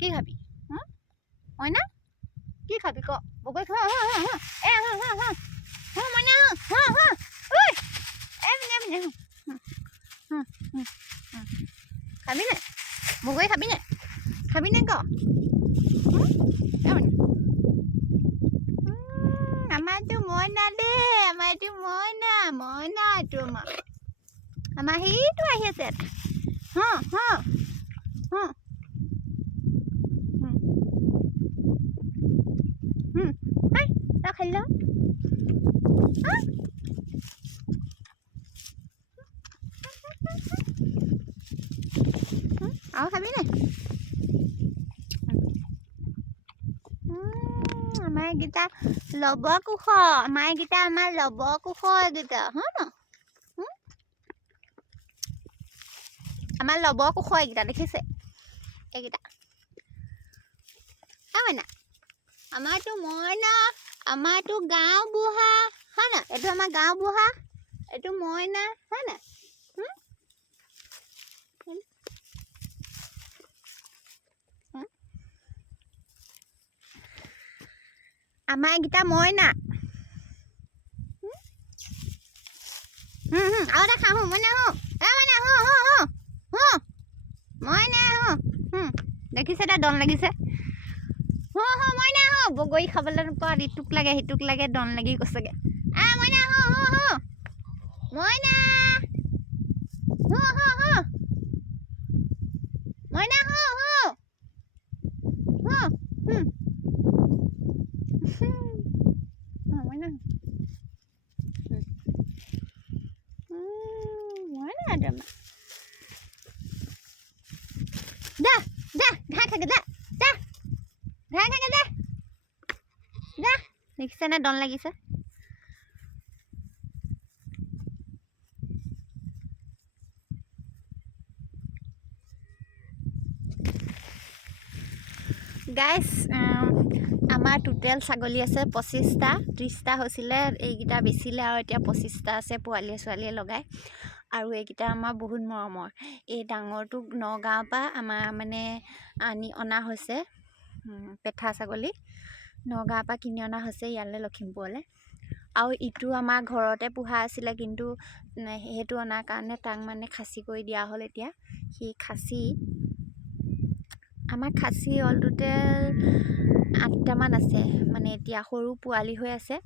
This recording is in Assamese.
কি খাবি মইনা কি খাবি ক বগৈ খা এ মইনা ঐ এ মিনে খাবি নে বগৈ খাবি নে ক আমাৰটো মইনা দে আমাৰটো মইনা তোমাৰ আমাৰ সেইটো আহি আছে tao খাই ল আৰু খাবি নে আমাৰ এইকেইটা ল'ব কোষ আমাৰ এইকেইটা আমাৰ ল'ব কোষ এইকেইটা ন আমাৰ ল'ব কোষ এইকেইটা দেখিছে এইকেইটা না আমাৰটো মইনা আমাৰটো গাঁও বুঢ়া হয় না এইটো আমাৰ গাঁও বুঢ়া এইটো মইনা হয় না আমাৰ এইকেইটা মইনা আৰু এটা খাওঁ মইনা মইনা দেখিছে দে দন লাগিছে মইনা বগৰী খাবলৈ নোপোৱা ইটোক লাগে সিটোক লাগে দন লাগি গৈছেগে মইনা মইনা মইনা মইনা ঘাঁহ খাগে দেখিছে নে দন লাগিছে গাইছ আমাৰ টোটেল ছাগলী আছে 25টা 30টা হৈছিলে এইকেইটা বেচিলে আৰু এতিয়া 25টা আছে পোৱালীয়ে ছোৱালীয়ে লগাই আৰু এইকেইটা আমাৰ বহুত মৰমৰ এই ডাঙৰটোক নগাঁৱৰ পৰা আমাৰ মানে অনা হৈছে পেঠা ছাগলী নগাঁৱৰ পৰা কিনি অনা হৈছে ইয়ালৈ লখিমপুৰলৈ আৰু ইটো আমাৰ ঘৰতে পোহা আছিলে কিন্তু সেইটো অনাৰ কাৰণে তাক মানে খাচী কৰি দিয়া হ'ল এতিয়া সি খাচী আমাৰ খাচী অল টোটেল 8টামান আছে মানে এতিয়া সৰু পোৱালি হৈ আছে